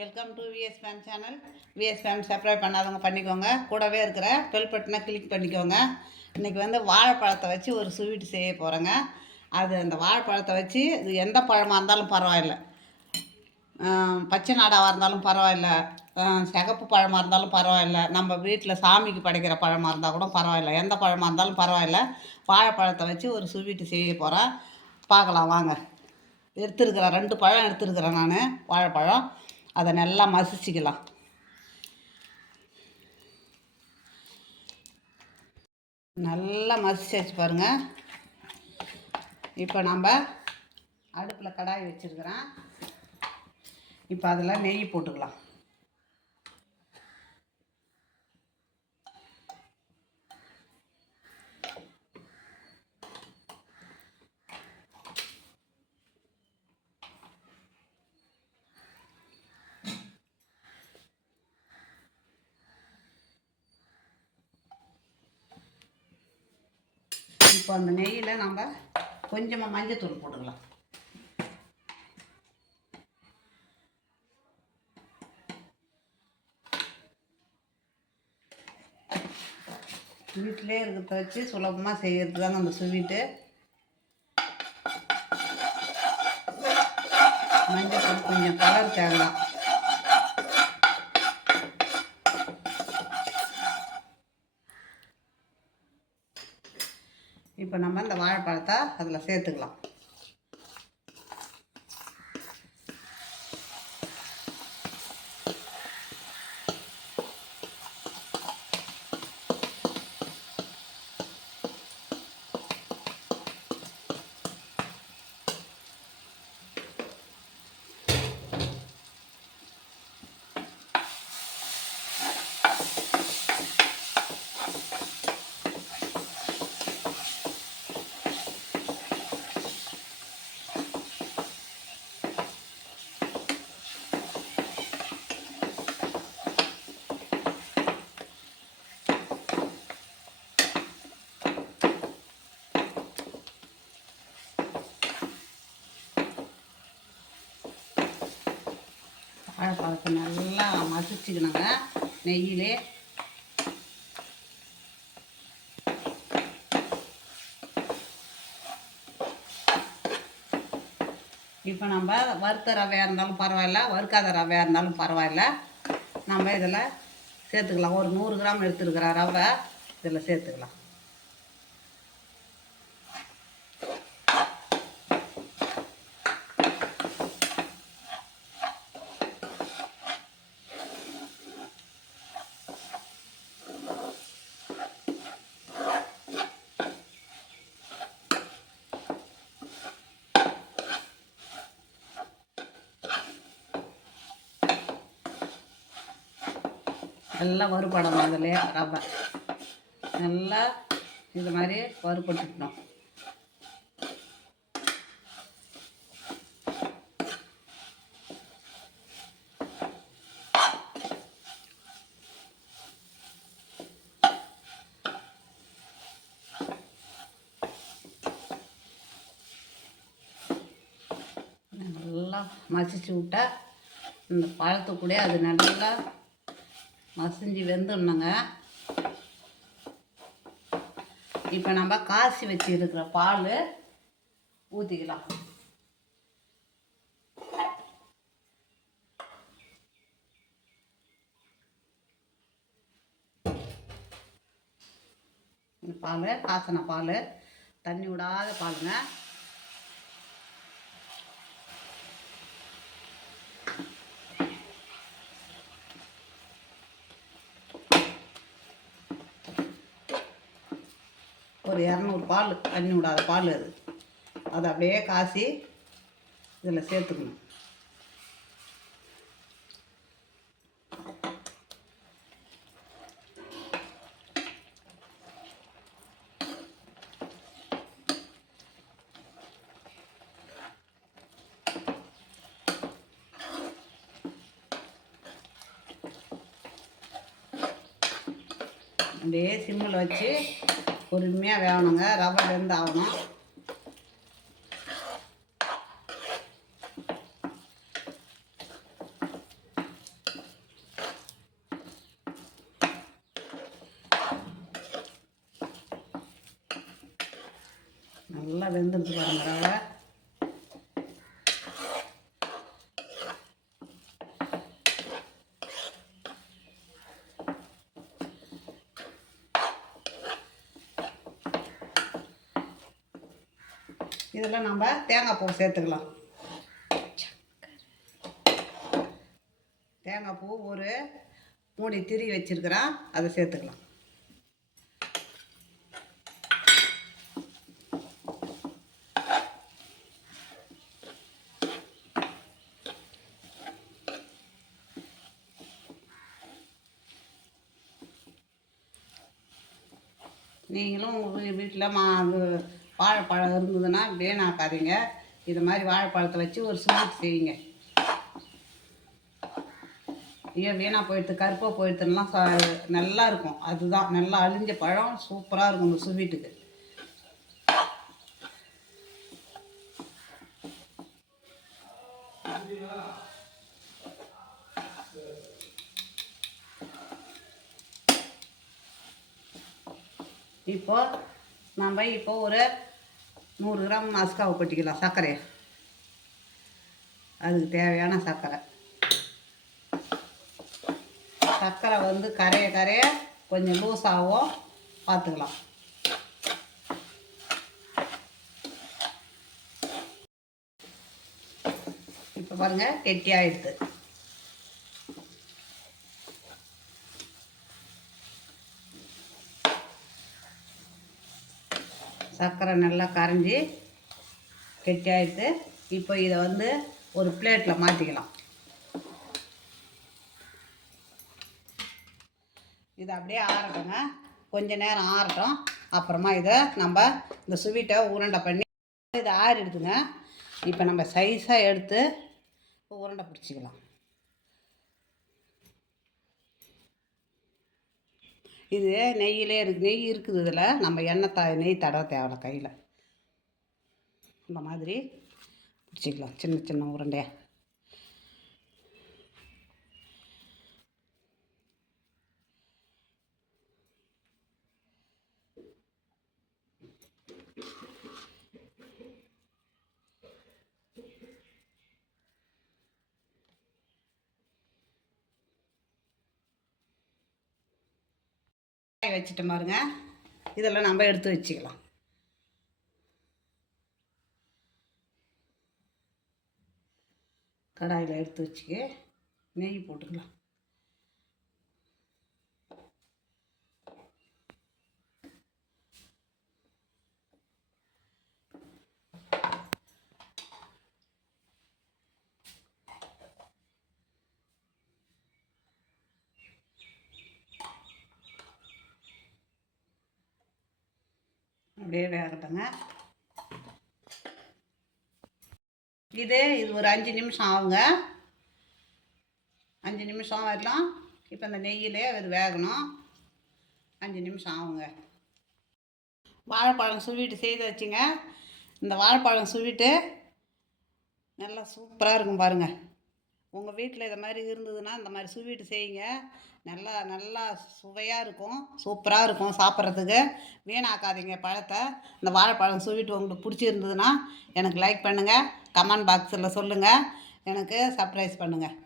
Welcome to VS fan channel VS fan subscribe பண்ணாதவங்க பண்ணிக்கோங்க. கூடவே இருக்கிற பெல் பட்டனை கிளிக் பண்ணிக்கோங்க. இன்றைக்கி வந்து வாழைப்பழத்தை வச்சு ஒரு ஸ்வீட் செய்ய போகிறேங்க அது அந்த வாழைப்பழத்தை வச்சு இது எந்த பழமாக இருந்தாலும் பரவாயில்ல. பச்சை நாடாவாக இருந்தாலும் பரவாயில்ல. சிகப்பு பழமாக இருந்தாலும் பரவாயில்ல. நம்ம வீட்டில் சாமிக்கு படைக்கிற பழமாக இருந்தால் கூட பரவாயில்ல. எந்த பழமாக இருந்தாலும் பரவாயில்ல. வாழைப்பழத்தை வச்சு ஒரு ஸ்வீட்டு செய்ய போகிறேன் பார்க்கலாம் வாங்க. எடுத்துருக்கிறேன் ரெண்டு பழம் எடுத்துருக்கிறேன் நான். வாழைப்பழம். அதை நல்லா மசிச்சிக்கலாம். நல்லா மசிச்சாச்சு பாருங்கள் இப்போ நம்ம அடுப்பில் கடாய் வச்சுருக்குறேன். இப்போ அதில் நெய் போட்டுக்கலாம். இப்போ அந்த நெய்யில் நம்ம கொஞ்சமாக மஞ்சத்தூள் போட்டுக்கலாம். வீட்டிலே இருக்கிறத வச்சு சுலபமாக செய்கிறது தான் அந்த ஸ்வீட்டு. மஞ்சள் கொஞ்சம் கலர் தேவைலாம் இப்போ நம்ம இந்த வாழைப்பழத்தை அதில் சேர்த்துக்கலாம். வாழைப்பழத்தை நல்லா மசிச்சுக்கணுங்க நெய்யிலே. இப்போ நம்ம வறுத்த ரவையாக இருந்தாலும் பரவாயில்ல வறுக்காத ரவையாக இருந்தாலும் பரவாயில்ல. நம்ம இதில் சேர்த்துக்கலாம். ஒரு நூறு கிராம் எடுத்துருக்கிற ரவை இதில் சேர்த்துக்கலாம். நல்லா வறுபடணும் அதில் ரவை. நல்லா இது மாதிரி வறுபட்டுக்கணும். நல்லா மசிச்சு விட்டா இந்த பழத்துக்கூட அது நல்லா மசிஞ்சு வெந்துடணுங்க. இப்போ நம்ம காசி வச்சு இருக்கிற பால் ஊற்றிக்கலாம் பால் காசின பால் தண்ணி விடாத பாலுங்க. ஒரு இரநூறு பால் தண்ணி விடாத பால் அது. அதை அப்படியே காசி இதில் சேர்த்துக்கணும். அப்படியே சிம்மில் வச்சு பொறுமையாக வேணுங்க ரவை வெந்து ஆகணும். நல்லா வெந்துருச்சு பாருங்க ரவை. இதில் நம்ம தேங்காய் பூ சேர்த்துக்கலாம். தேங்காய் பூ ஒரு மூடி திரி வச்சுருக்கிறேன் அதை சேர்த்துக்கலாம். நீங்களும் உங்கள் வீட்டில் மா வாழைப்பழம் இருந்ததுன்னா வீணாக்காதீங்க இது மாதிரி வாழைப்பழத்தை வச்சு ஒரு ஸ்வீட் செய்யுங்க. ஐயோ வீணாக போயிடுது கருப்பாக போயிடுதுலாம் நல்லா இருக்கும். அதுதான் நல்லா அழிஞ்ச பழம் சூப்பராக இருக்கும் இந்த ஸ்வீட்டுக்கு இப்போ நம்ம இப்போ ஒரு நூறு கிராம் மஸ்காவை கொட்டிக்கலாம் சர்க்கரையை. அதுக்கு தேவையான சர்க்கரை. சர்க்கரை வந்து கரைய கரைய கொஞ்சம் லூஸ் ஆகும் பார்த்துக்கலாம். இப்போ பாருங்கள் கெட்டியாகிடுது சர்க்கரை நல்லா கரைஞ்சி கெட்டியாயிட்டு இப்போ இதை வந்து ஒரு பிளேட்டில் மாற்றிக்கலாம் இது அப்படியே ஆறட்டுங்க. கொஞ்ச நேரம் ஆறட்டும். அப்புறமா இதை நம்ம இந்த ஸ்வீட்டை உருண்டை பண்ணி இது ஆறிடுதுங்க. இப்போ நம்ம சைஸாக எடுத்து உருண்டை பிடிச்சிக்கலாம். இது நெய்யிலே இருக்கு நெய் இருக்குது இதில். நம்ம எண்ணெய் த நெய் தடவை தேவையில்ல கையில். இந்த மாதிரி பிடிச்சிக்கலாம். சின்ன சின்ன உருண்டையாக வச்சுட்டு பாருங்க. இதெல்லாம் நம்ம எடுத்து வச்சுக்கலாம். கடாயில் எடுத்து வச்சுக்க நெய் போட்டுக்கலாம். அப்படியே வேகட்டுங்க. இது இது ஒரு அஞ்சு நிமிஷம் ஆகுங்க. அஞ்சு நிமிஷம் வரலாம் இப்போ இந்த நெய்யிலே அது வேகணும். அஞ்சு நிமிஷம் ஆகுங்க. வாழைப்பழம் சுவீட்டு செய்து வச்சுங்க. இந்த வாழைப்பழம் சுவீட்டு நல்லா சூப்பராக இருக்கும் பாருங்கள் உங்கள் வீட்டில் இதை மாதிரி இருந்ததுன்னா இந்த மாதிரி சுவீட்டு செய்யுங்க. நல்லா நல்லா சுவையாக இருக்கும். சூப்பராக இருக்கும் சாப்பிட்றதுக்கு. வீணாக்காதீங்க பழத்தை. இந்த வாழைப்பழம் சுவீட்டு உங்களுக்கு பிடிச்சிருந்ததுன்னா எனக்கு லைக் பண்ணுங்கள் கமெண்ட் பாக்ஸில் சொல்லுங்கள் எனக்கு சர்ப்ரைஸ் பண்ணுங்கள்